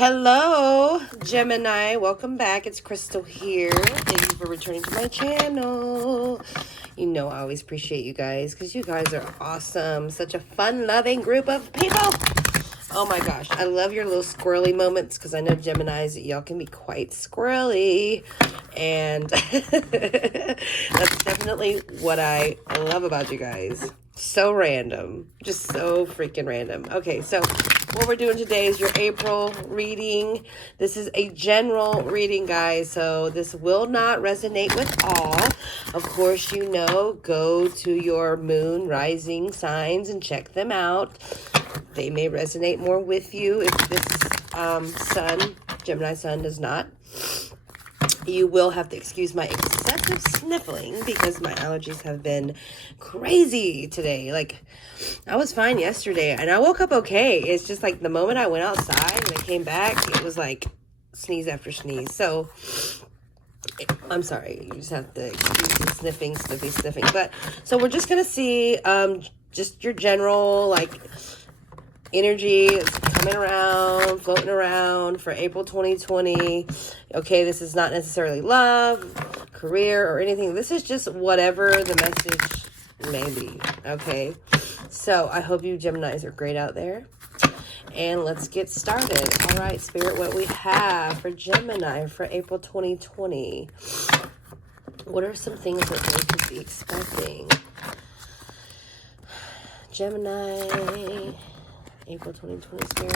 Hello, Gemini. Welcome back. It's Crystal here. Thank you for returning to my channel. You know I always appreciate you guys because you guys are awesome. Such a fun-loving group of people. Oh my gosh. I love your little squirrely moments because I know Geminis, y'all can be quite squirrely. And that's definitely what I love about you guys. So random. Just so freaking random. Okay, so what we're doing today is your April reading. This is a general reading, guys, so this will not resonate with all. Of course, you know, go to your moon rising signs and check them out. They may resonate more with you if this sun, Gemini sun, does not. You will have to excuse my excessive sniffling because my allergies have been crazy today. Like, I was fine yesterday and I woke up okay. It's just like the moment I went outside and I came back, it was like sneeze after sneeze. So, I'm sorry. You just have to excuse the sniffing. But, so we're just going to see just your general, like, energy is coming around, floating around for April 2020. Okay, this is not necessarily love, career, or anything. This is just whatever the message may be. Okay, so I hope you Geminis are great out there. And let's get started. All right, Spirit, what we have for Gemini for April 2020. What are some things that they could be expecting? Gemini, April 2020 Spirit.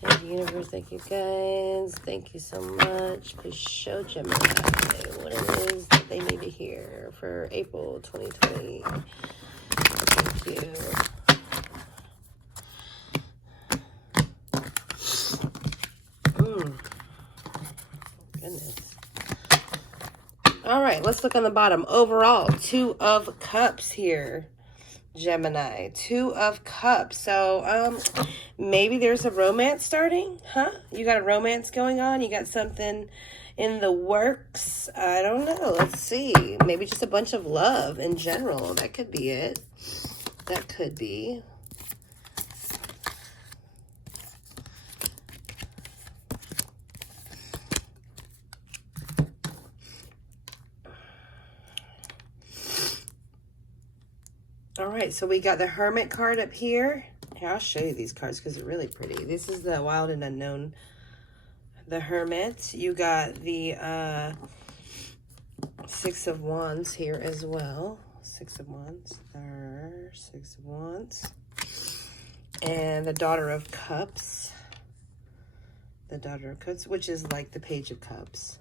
Thank you, universe. Thank you, guys. Thank you so much. Please show Gemini what it is that they need to hear for April 2020. Thank you. Goodness. All right, let's look on the bottom. Overall, 2 of Cups here. Gemini, 2 of Cups. So, maybe there's a romance starting, huh? You got a romance going on? You got something in the works? I don't know. Let's see. Maybe just a bunch of love in general. That could be it. That could be. All right, so we got the Hermit card up here. Here, I'll show you these cards because they're really pretty. This is the Wild and Unknown, the Hermit. You got the 6 of Wands here as well. 6 of Wands. There, 6 of Wands. And the Daughter of Cups. The Daughter of Cups, which is like the Page of Cups.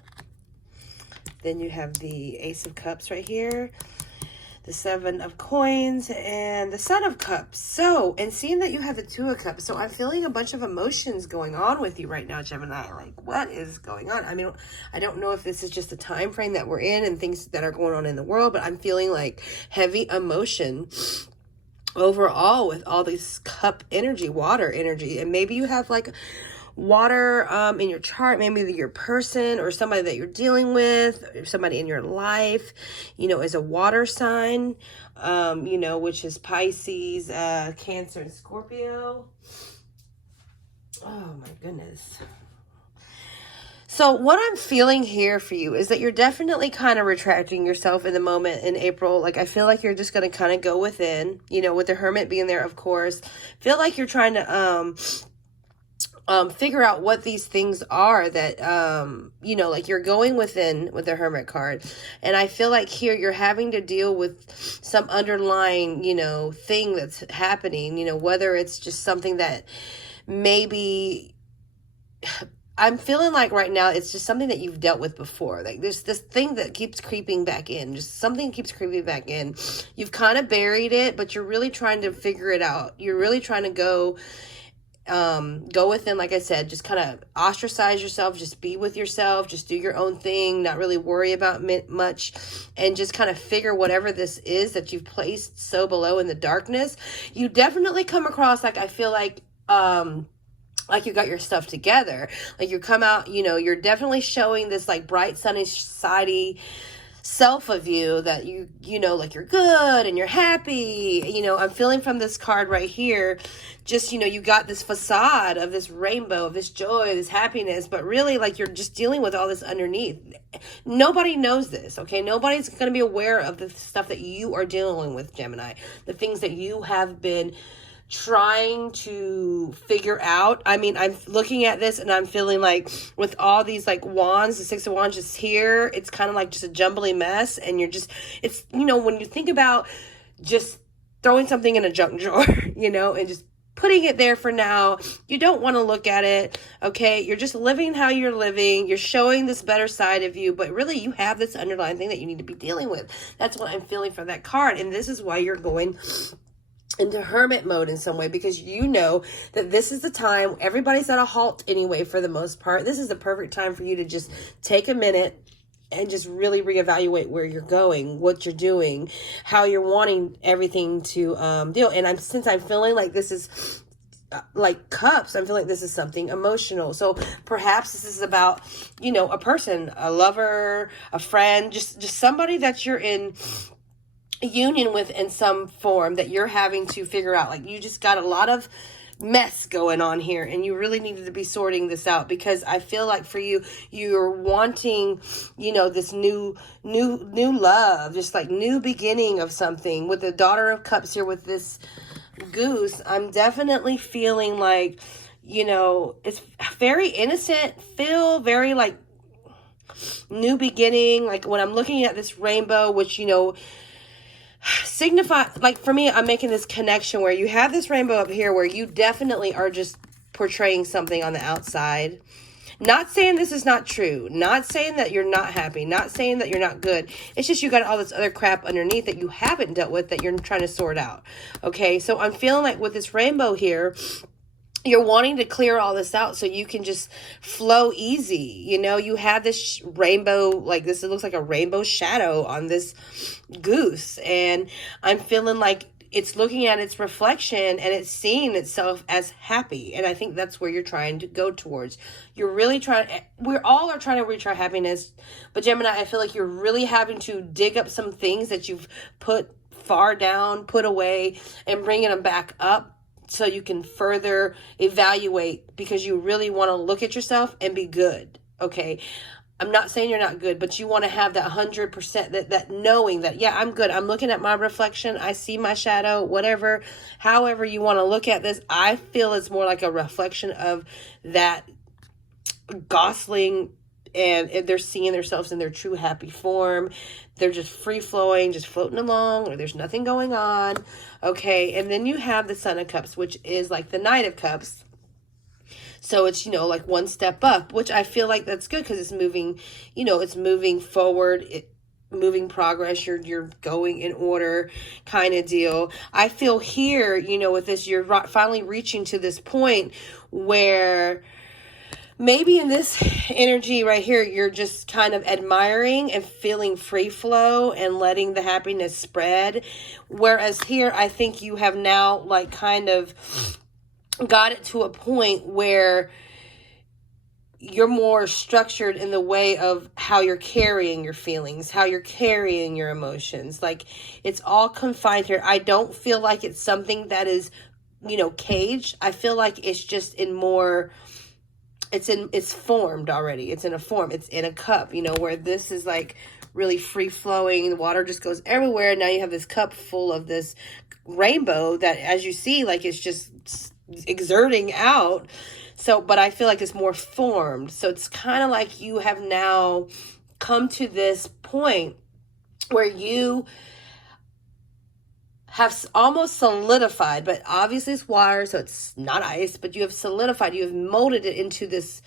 Then you have the Ace of Cups right here. The 7 of Coins, and the Son of Cups. So, and seeing that you have the 2 of Cups, so I'm feeling a bunch of emotions going on with you right now, Gemini. Like, what is going on? I mean, I don't know if this is just the time frame that we're in and things that are going on in the world, but I'm feeling like heavy emotion overall with all this cup energy, water energy. And maybe you have like water in your chart, maybe your person or somebody that you're dealing with, or somebody in your life, you know, is a water sign, you know, which is Pisces, Cancer, and Scorpio. Oh my goodness. So what I'm feeling here for you is that you're definitely kind of retracting yourself in the moment in April. Like, I feel like you're just going to kind of go within, you know, with the Hermit being there, of course. Feel like you're trying to, figure out what these things are that, you know, like you're going within with the Hermit card. And I feel like here you're having to deal with some underlying, you know, thing that's happening, you know, whether it's just something that maybe I'm feeling like right now it's just something that you've dealt with before. Like there's this thing that keeps creeping back in, just something keeps creeping back in. You've kind of buried it, but you're really trying to figure it out. You're really trying to go within, like I said, just kind of ostracize yourself, just be with yourself, just do your own thing, not really worry about much, and just kind of figure whatever this is that you've placed so below in the darkness. You definitely come across, like, I feel like you got your stuff together, like you come out, you know, you're definitely showing this like bright sunny self of you that you know, like you're good and you're happy. You know, I'm feeling from this card right here, just, you know, you got this facade of this rainbow, of this joy, this happiness, but really like you're just dealing with all this underneath. Nobody knows this, okay? Nobody's going to be aware of the stuff that you are dealing with, Gemini, the things that you have been trying to figure out. I mean, I'm looking at this and I'm feeling like with all these like wands, the Six of Wands just here, it's kind of like just a jumbly mess. And you're just, it's, you know, when you think about just throwing something in a junk drawer, you know, and just putting it there for now, you don't want to look at it, okay? You're just living how you're living. You're showing this better side of you, but really you have this underlying thing that you need to be dealing with. That's what I'm feeling for that card. And this is why you're going into hermit mode in some way, because you know that this is the time, everybody's at a halt anyway for the most part. This is the perfect time for you to just take a minute and just really reevaluate where you're going, what you're doing, how you're wanting everything to deal. And since I'm feeling like this is like cups, I'm feeling like this is something emotional. So perhaps this is about, you know, a person, a lover, a friend, just somebody that you're in union with in some form that you're having to figure out. Like you just got a lot of mess going on here and you really needed to be sorting this out, because I feel like for you, you're wanting, you know, this new love, just like new beginning of something. With the Daughter of Cups here with this goose, I'm definitely feeling like, you know, it's very innocent, feel very like new beginning. Like when I'm looking at this rainbow, which, you know, signify, like for me, I'm making this connection where you have this rainbow up here where you definitely are just portraying something on the outside. Not saying this is not true, not saying that you're not happy, not saying that you're not good. It's just you got all this other crap underneath that you haven't dealt with that you're trying to sort out. Okay, so I'm feeling like with this rainbow here, you're wanting to clear all this out so you can just flow easy. You know, you have this rainbow, like this, it looks like a rainbow shadow on this goose. And I'm feeling like it's looking at its reflection and it's seeing itself as happy. And I think that's where you're trying to go towards. You're really trying, we all are trying to reach our happiness. But Gemini, I feel like you're really having to dig up some things that you've put far down, put away, and bringing them back up, so you can further evaluate, because you really want to look at yourself and be good. Okay. I'm not saying you're not good, but you want to have that 100%, that knowing that, yeah, I'm good. I'm looking at my reflection. I see my shadow, whatever, however you want to look at this. I feel it's more like a reflection of that gosling, and they're seeing themselves in their true happy form. They're just free flowing, just floating along, or there's nothing going on. Okay. And then you have the Son of Cups, which is like the Knight of Cups. So it's, you know, like one step up, which I feel like that's good because it's moving, you know, it's moving forward, moving progress. You're going in order kind of deal. I feel here, you know, with this, you're finally reaching to this point where maybe in this energy right here, you're just kind of admiring and feeling free flow and letting the happiness spread. Whereas here, I think you have now like kind of got it to a point where you're more structured in the way of how you're carrying your feelings, how you're carrying your emotions. Like it's all confined here. I don't feel like it's something that is, you know, caged. I feel like it's just in more, it's formed already. It's in a form. It's in a cup, you know, where this is like really free flowing. The water just goes everywhere. Now you have this cup full of this rainbow that, as you see, like it's just exerting out. So, but I feel like it's more formed. So it's kind of like you have now come to this point where you have almost solidified, but obviously it's water, so it's not ice, but you have solidified, you have molded it into this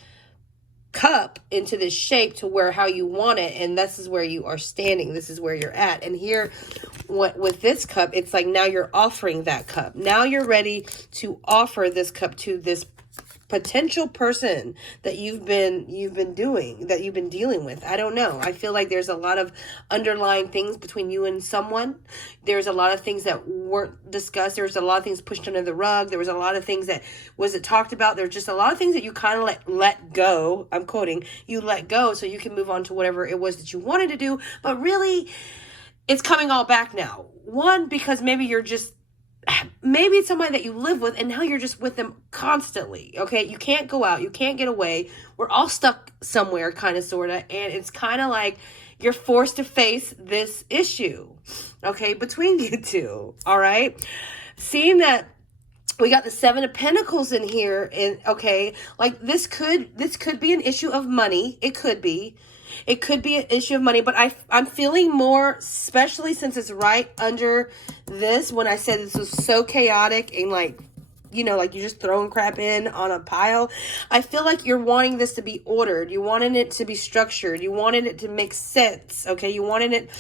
cup, into this shape to where how you want it. And this is where you are standing. This is where you're at. And here with this cup, it's like now you're offering that cup. Now you're ready to offer this cup to this potential person that you've been dealing with. I don't know. I feel like there's a lot of underlying things between you and someone. There's a lot of things that weren't discussed. There's a lot of things pushed under the rug. There was a lot of things that wasn't talked about. There's just a lot of things that you kind of let go. I'm quoting, you let go so you can move on to whatever it was that you wanted to do. But really, it's coming all back now. One, because maybe it's somebody that you live with and now you're just with them constantly. Okay. You can't go out. You can't get away. We're all stuck somewhere, kind of, sort of. And it's kind of like you're forced to face this issue. Okay. Between you two. All right. Seeing that we got the 7 of Pentacles in here, and okay, like this could be an issue of money. It could be an issue of money, but I'm feeling more, especially since it's right under this, when I said this was so chaotic and like, you know, like you're just throwing crap in on a pile. I feel like you're wanting this to be ordered. You wanted it to be structured. You wanted it to make sense. Okay. You wanted it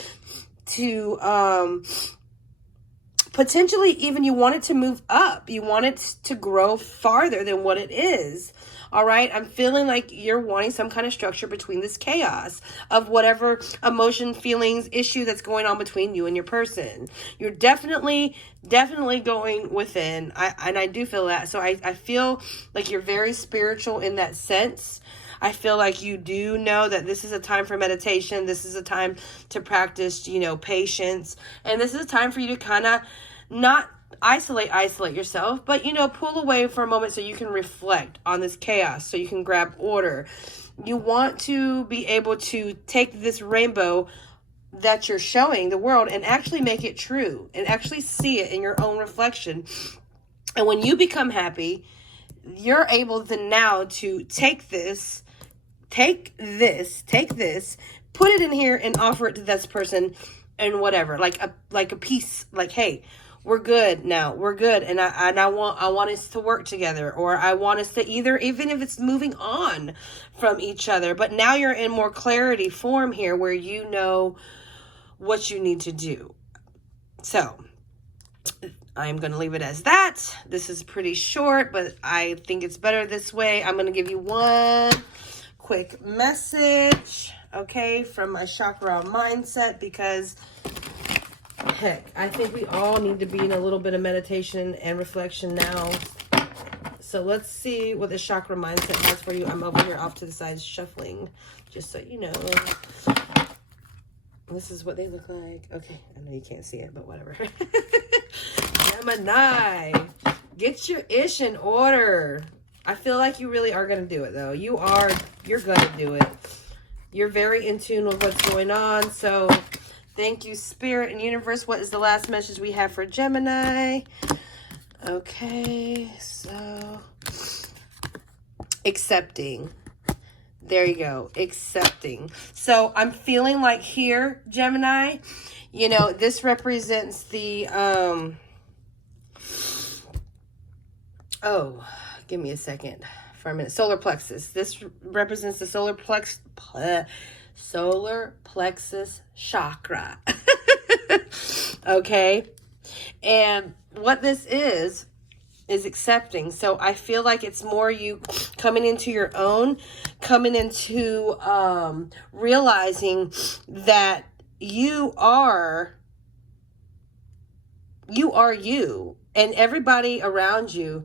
to, potentially even you want it to move up. You want it to grow farther than what it is. All right. I'm feeling like you're wanting some kind of structure between this chaos of whatever emotion, feelings, issue that's going on between you and your person. You're definitely going within. I do feel that. So I feel like you're very spiritual in that sense. I feel like you do know that this is a time for meditation. This is a time to practice, you know, patience. And this is a time for you to kind of not isolate yourself, but, you know, pull away for a moment so you can reflect on this chaos, so you can grab order. You want to be able to take this rainbow that you're showing the world and actually make it true and actually see it in your own reflection. And when you become happy, you're able to now to take this, put it in here and offer it to this person and whatever, like a piece, like, hey, we're good now. We're good. And I want us to work together, or I want us to even if it's moving on from each other, but now you're in more clarity form here where you know what you need to do. So I'm going to leave it as that. This is pretty short, but I think it's better this way. I'm going to give you one quick message, okay, from my chakra mindset, because heck, I think we all need to be in a little bit of meditation and reflection now. So let's see what the chakra mindset has for you. I'm over here off to the side shuffling, just so you know. This is what they look like. Okay, I know you can't see it, but whatever. Gemini, get your ish in order. I feel like you really are going to do it, though. You're going to do it. You're very in tune with what's going on. So thank you, Spirit and Universe. What is the last message we have for Gemini? Okay, so accepting. There you go. Accepting. So I'm feeling like here, Gemini, you know, this represents the, give me a second for a minute. Solar plexus. This represents the solar plexus chakra. Okay. And what this is accepting. So I feel like it's more you coming into your own, coming into realizing that you are you, and everybody around you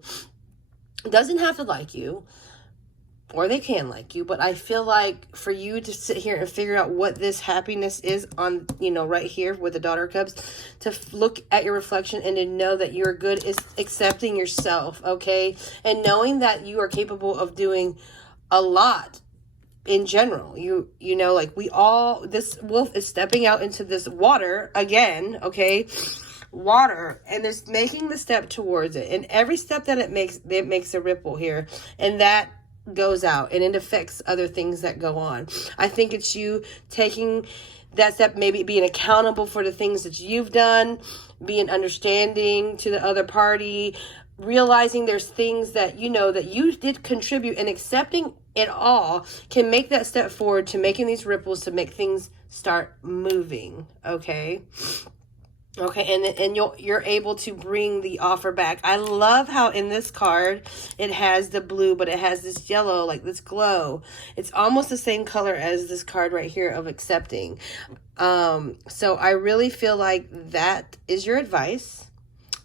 doesn't have to like you, or they can like you, but I feel like for you to sit here and figure out what this happiness is on, you know, right here with the Daughter of Cups, to look at your reflection and to know that you're good is accepting yourself, okay? And knowing that you are capable of doing a lot in general. You know, like this wolf is stepping out into this water again, okay? Water, and it's making the step towards it. And every step that it makes a ripple here. And that goes out and it affects other things that go on. I think it's you taking that step, maybe being accountable for the things that you've done, being understanding to the other party, realizing there's things that you know that you did contribute, and accepting it all can make that step forward to making these ripples to make things start moving. Okay. Okay, and you're able to bring the offer back. I love how in this card it has the blue, but it has this yellow, like this glow. It's almost the same color as this card right here of accepting. So I really feel like that is your advice.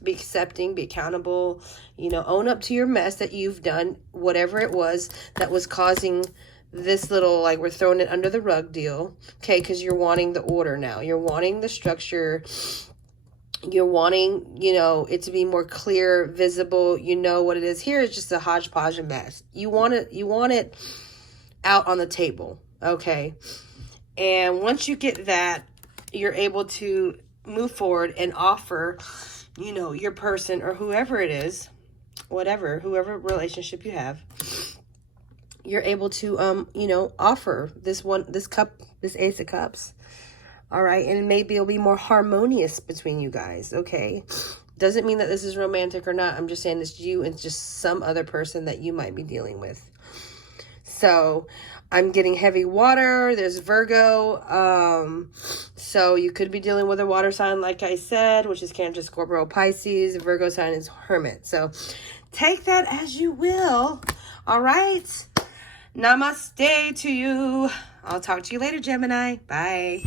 Be accepting, be accountable, you know, own up to your mess that you've done, whatever it was that was causing this little, like, we're throwing it under the rug deal. Okay, because you're wanting the order now. You're wanting the structure. You're wanting, you know, it to be more clear, visible. You know what it is. Here is just a hodgepodge of mess. You want it out on the table. Okay. And once you get that, you're able to move forward and offer, you know, your person or whoever it is, whoever relationship you have, you're able to, you know, offer this Ace of Cups. All right. And maybe it'll be more harmonious between you guys. Okay. Doesn't mean that this is romantic or not. I'm just saying it's you and just some other person that you might be dealing with. So I'm getting heavy water. There's Virgo. So you could be dealing with a water sign, like I said, which is Cancer, Scorpio, Pisces. Virgo sign is Hermit. So take that as you will. All right. Namaste to you. I'll talk to you later, Gemini. Bye.